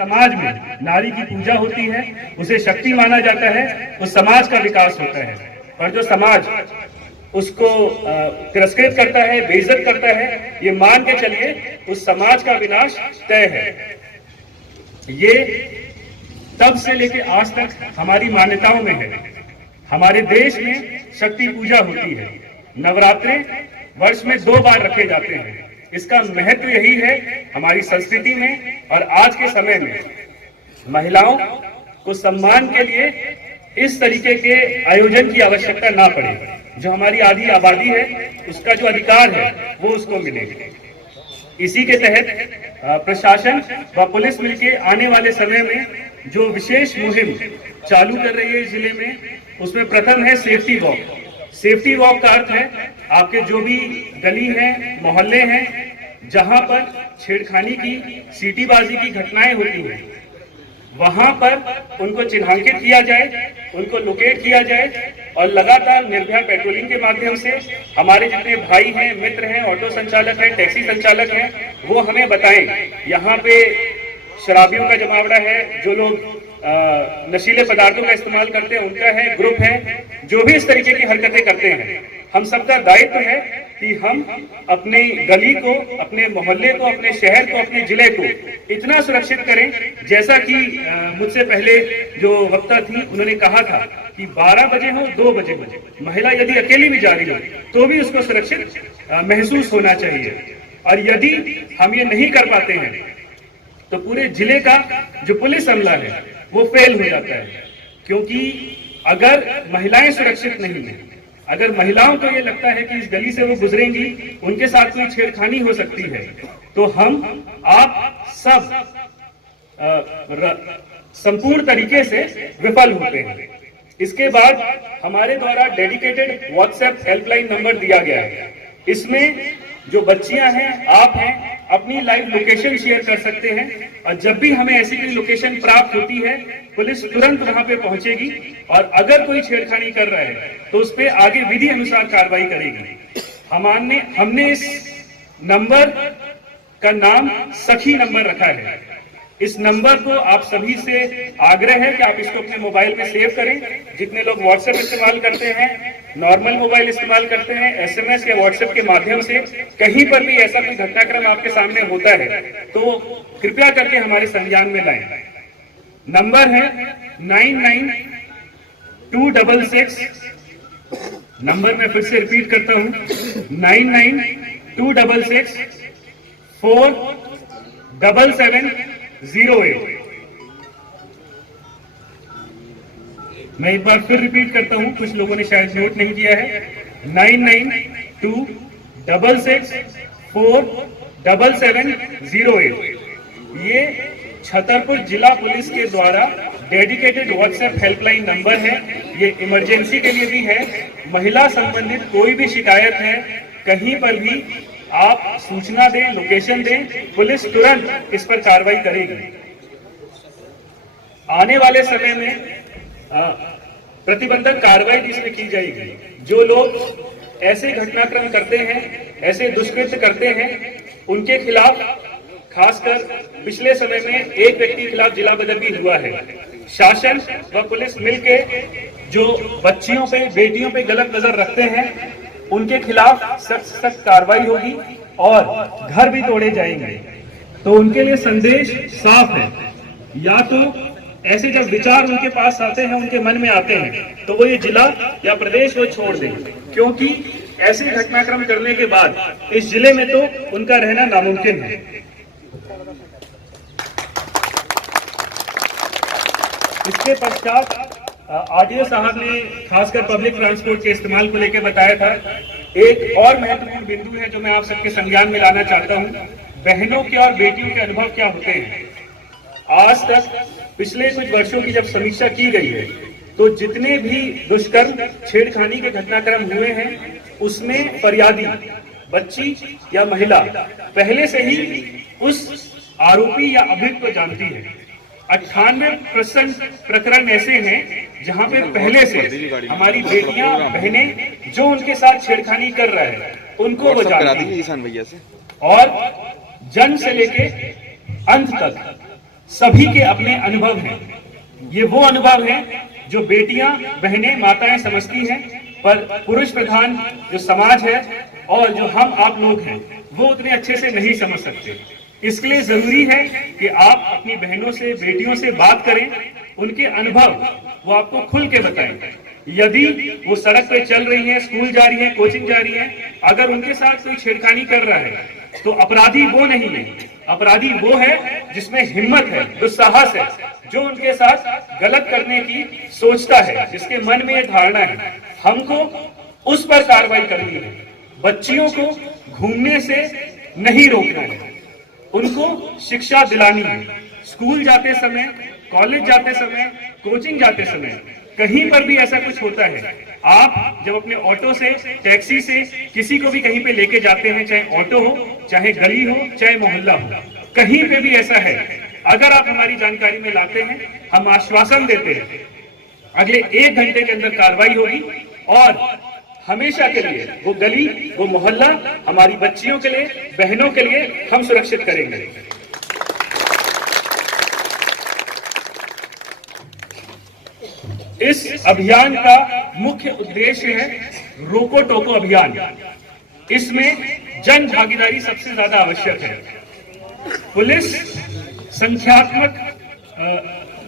समाज में नारी की पूजा होती है, उसे शक्ति माना जाता है, उस समाज का विकास होता है। और जो समाज उसको तिरस्कृत करता है, बेइज्जत करता है, ये मान के चलिए उस समाज का विनाश तय है। ये तब से लेके आज तक हमारी मान्यताओं में है। हमारे देश में शक्ति पूजा होती है। नवरात्रे वर्ष में 2 बार रखे जाते हैं। इसका महत्व यही है हमारी संस्कृति में और आज के समय में महिलाओं को सम्मान के लिए इस तरीके के आयोजन की आवश्यकता ना पड़े। जो हमारी आधी आबादी है उसका जो अधिकार है वो उसको मिले। इसी के तहत प्रशासन व पुलिस मिलकर आने वाले समय में जो विशेष मुहिम चालू कर रही है जिले में, उसमें प्रथम है सेफ्टी वॉक। सेफ्टी वॉक का अर्थ है आपके जो भी गली हैं, मोहल्ले हैं, जहां पर छेड़खानी की, सीटीबाजी की घटनाएं होती हैं, वहां पर उनको चिन्हांकित किया जाए, उनको लोकेट किया जाए और लगातार निर्भया पेट्रोलिंग के माध्यम से हमारे जितने भाई हैं, मित्र हैं, ऑटो संचालक हैं, टैक्सी संचालक हैं, वो हमें बताएं यहाँ पे शराबियों का जमावड़ा है, जो लोग नशीले पदार्थों का इस्तेमाल करते हैं उनका है, ग्रुप है, जो भी इस तरीके की हरकतें करते हैं, हम सबका दायित्व है कि हम अपने गली को, अपने मोहल्ले को, अपने शहर को, अपने जिले को इतना सुरक्षित करें। जैसा कि मुझसे पहले जो वक्ता थी उन्होंने कहा था कि 12 बजे हो, 2 बजे हो, महिला यदि अकेली भी जा रही हो तो भी उसको सुरक्षित महसूस होना चाहिए। और यदि हम ये नहीं कर पाते हैं तो पूरे जिले का जो पुलिस अमला है वो फेल हो जाता है। क्योंकि अगर महिलाएं सुरक्षित नहीं है, अगर महिलाओं को ये लगता है कि इस गली से वो गुजरेंगी, उनके साथ कोई छेड़खानी हो सकती है, तो आप सब संपूर्ण तरीके से विफल होते हैं। इसके बाद हमारे द्वारा डेडिकेटेड व्हाट्सएप हेल्पलाइन नंबर दिया गया है। इसमें जो बच्चियां हैं, आप हैं, अपनी लाइव लोकेशन शेयर कर सकते हैं और जब भी हमें ऐसी कोई लोकेशन प्राप्त होती है, पुलिस तुरंत वहां पे पहुंचेगी और अगर कोई छेड़खानी कर रहा है तो उस पे आगे विधि अनुसार कार्रवाई करेगी। हमने इस नंबर का नाम सखी नंबर रखा है। इस नंबर को आप सभी से आग्रह है कि आप इसको अपने मोबाइल में सेव करें। जितने लोग व्हाट्सएप इस्तेमाल करते हैं, नॉर्मल मोबाइल इस्तेमाल करते हैं, SMS या व्हाट्सएप के माध्यम से कहीं पर भी ऐसा कोई घटनाक्रम आपके सामने होता है तो कृपया करके हमारे संज्ञान में लाएं। नंबर है 992666। नंबर मैं फिर से रिपीट करता हूं, 9926647708। मैं एक बार फिर रिपीट करता हूं, कुछ लोगों ने शायद नोट नहीं किया है। 9926647708। ये छतरपुर जिला पुलिस के द्वारा डेडिकेटेड व्हाट्सएप हेल्पलाइन नंबर है। ये इमरजेंसी के लिए भी है। महिला संबंधित कोई भी शिकायत है, कहीं पर भी आप सूचना दें, लोकेशन दें, पुलिस तुरंत इस पर कार्रवाई करेगी। आने वाले समय में प्रतिबंधक कार्रवाई भी इसमें की जाएगी। जो लोग ऐसे घटनाक्रम करते हैं, ऐसे दुष्कृत्य करते हैं, उनके खिलाफ, खासकर पिछले समय में एक व्यक्ति के खिलाफ जिला बदल भी हुआ है। शासन व पुलिस मिलके जो बच्चियों पे, बेटियों पे गलत नजर रखते हैं, उनके खिलाफ सख्त कार्रवाई होगी और घर भी तोड़े जाएंगे। तो उनके लिए संदेश साफ है, या तो ऐसे जब विचार उनके पास आते हैं, उनके मन में आते हैं, तो वो ये जिला या प्रदेश वो छोड़ दें, क्योंकि ऐसे घटनाक्रम करने के बाद इस जिले में तो उनका रहना नामुमकिन है। इसके पश्चात RTO साहब ने खासकर पब्लिक ट्रांसपोर्ट के इस्तेमाल को लेकर बताया था। एक और महत्वपूर्ण बिंदु है जो मैं आप सबके संज्ञान में लाना चाहता हूं, बहनों के और बेटियों के अनुभव क्या होते हैं। आज तक पिछले कुछ वर्षों की जब समीक्षा की गई है तो जितने भी दुष्कर्म, छेड़खानी के घटनाक्रम हुए हैं, उसमें फरियादी बच्ची या महिला पहले से ही उस आरोपी या अभियुक्त को जानती है। 98% प्रकरण ऐसे हैं जहां पे पहले से हमारी बेटियां, बहनें जो उनके साथ छेड़खानी कर रहा है उनको वो जानती है। और जन्म से लेके अंत तक सभी के अपने अनुभव हैं। ये वो अनुभव हैं जो बेटियां, बहनें, माताएं समझती हैं, पर पुरुष प्रधान जो समाज है और जो हम आप लोग हैं वो उतने अच्छे से नहीं समझ सकते। इसलिए जरूरी है कि आप अपनी बहनों से, बेटियों से बात करें, उनके अनुभव वो आपको खुल के बताएं। यदि वो सड़क पे चल रही हैं, स्कूल जा रही हैं, कोचिंग जा रही हैं, अगर उनके साथ कोई छेड़खानी कर रहा है तो अपराधी वो नहीं है, अपराधी वो है जिसमें हिम्मत है, जो साहस है, जो उनके साथ गलत करने की सोचता है, जिसके मन में ये धारणा है। हमको उस पर कार्रवाई करनी है। बच्चियों को घूमने से नहीं रोकना है, उनको शिक्षा दिलानी है। स्कूल जाते समय, कॉलेज जाते समय, कोचिंग जाते समय कहीं पर भी ऐसा कुछ होता है, आप जब अपने ऑटो से, टैक्सी से किसी को भी कहीं पे लेके जाते हैं, चाहे ऑटो हो, चाहे गली हो, चाहे मोहल्ला हो, कहीं पे भी ऐसा है, अगर आप हमारी जानकारी में लाते हैं, हम आश्वासन देते हैं अगले 1 घंटे के अंदर कार्रवाई होगी और हमेशा के लिए वो गली, वो मोहल्ला हमारी बच्चियों के लिए, बहनों के लिए हम सुरक्षित करेंगे। इस अभियान का मुख्य उद्देश्य है रोको टोको अभियान। इसमें जन भागीदारी सबसे ज्यादा आवश्यक है। पुलिस संख्यात्मक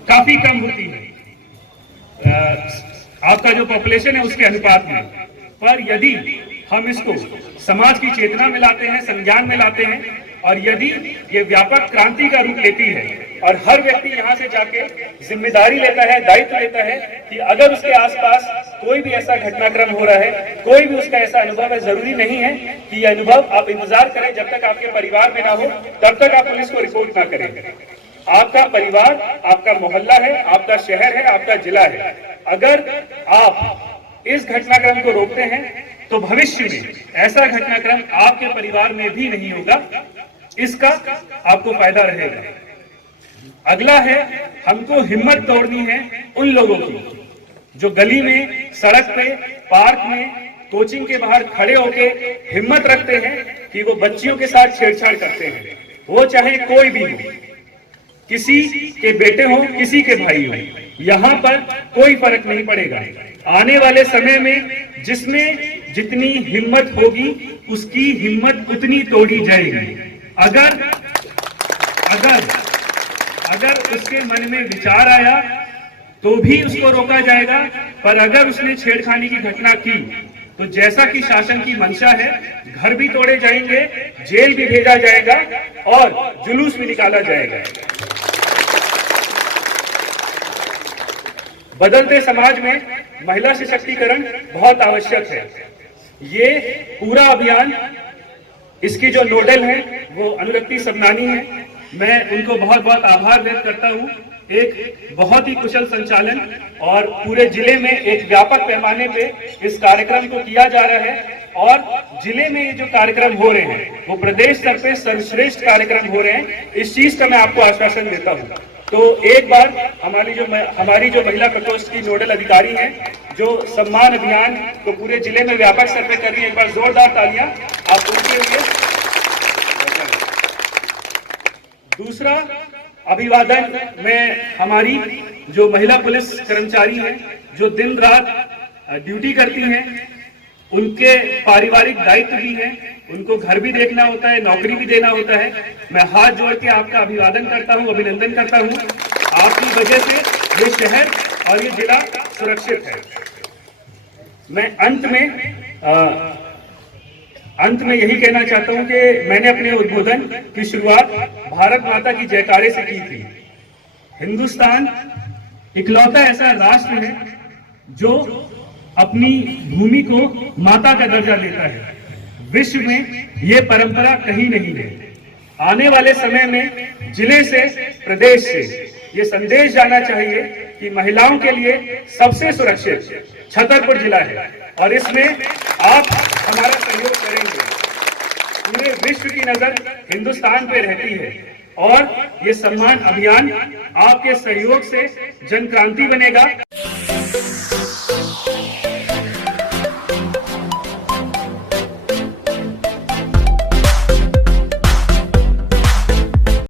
काफी कम होती है आपका जो पॉपुलेशन है उसके अनुपात में, पर यदि हम इसको समाज की चेतना में लाते हैं, संज्ञान में लाते हैं, और यदि ये व्यापक क्रांति का रूप लेती है और हर व्यक्ति यहाँ से जाके जिम्मेदारी लेता है, दायित्व लेता है कि अगर उसके आसपास कोई भी ऐसा घटनाक्रम हो रहा है, कोई भी उसका ऐसा अनुभव है, जरूरी नहीं है कि ये अनुभव आप इंतजार करें जब तक आपके परिवार में ना हो, तब तक आप पुलिस को रिपोर्ट ना करें। आपका परिवार, आपका मोहल्ला है, आपका शहर है, आपका जिला है। अगर आप इस घटनाक्रम को रोकते हैं तो भविष्य में ऐसा घटनाक्रम आपके परिवार में भी नहीं होगा, इसका आपको फायदा रहेगा। अगला है, हमको हिम्मत तोड़नी है उन लोगों की जो गली में, सड़क पे, पार्क में, कोचिंग के बाहर खड़े होके हिम्मत रखते हैं कि वो बच्चियों के साथ छेड़छाड़ करते हैं। वो चाहे कोई भी हो, किसी के बेटे हो, किसी के भाई हो, यहाँ पर कोई फर्क नहीं पड़ेगा। आने वाले समय में जिसमें जितनी हिम्मत होगी उसकी हिम्मत उतनी तोड़ी जाएगी। अगर उसके मन में विचार आया तो भी उसको रोका जाएगा, पर अगर उसने छेड़खानी की घटना की तो जैसा कि शासन की मंशा है, घर भी तोड़े जाएंगे, जेल भी भेजा जाएगा और जुलूस भी निकाला जाएगा। बदलते समाज में महिला सशक्तिकरण बहुत आवश्यक है। ये पूरा अभियान, इसकी जो नोडल है वो अनुरक्ति सबनानी है। मैं उनको बहुत बहुत आभार व्यक्त करता हूँ। एक बहुत ही कुशल संचालन और पूरे जिले में एक व्यापक पैमाने पे इस कार्यक्रम को किया जा रहा है और जिले में ये जो कार्यक्रम हो रहे हैं वो प्रदेश स्तर पे सर्वश्रेष्ठ कार्यक्रम हो रहे हैं। इस चीज का मैं आपको आश्वासन देता हूँ। तो एक बार हमारी जो महिला प्रकोष्ठ की नोडल अधिकारी हैं जो सम्मान अभियान को पूरे जिले में व्यापक स्तर पे कर रही है, एक बार जोरदार तालियां आप उनके लिए। दूसरा अभिवादन मैं हमारी जो महिला पुलिस कर्मचारी हैं जो दिन रात ड्यूटी करती हैं, उनके पारिवारिक दायित्व भी हैं, उनको घर भी देखना होता है, नौकरी भी देना होता है। मैं हाथ जोड़ के आपका अभिवादन करता हूं, अभिनंदन करता हूं। आपकी वजह से ये शहर और ये जिला सुरक्षित है। मैं अंत में यही कहना चाहता हूं कि मैंने अपने उद्बोधन की शुरुआत भारत माता की जयकारे से की थी। हिंदुस्तान इकलौता ऐसा राष्ट्र है जो अपनी भूमि को माता का दर्जा देता है। विश्व में ये परंपरा कहीं नहीं है। आने वाले समय में जिले से, प्रदेश से ये संदेश जाना चाहिए कि महिलाओं के लिए सबसे सुरक्षित छतरपुर जिला है और इसमें आप हमारा सहयोग करेंगे। पूरे विश्व की नजर हिंदुस्तान पे रहती है और ये सम्मान अभियान आपके सहयोग से जन क्रांति बनेगा।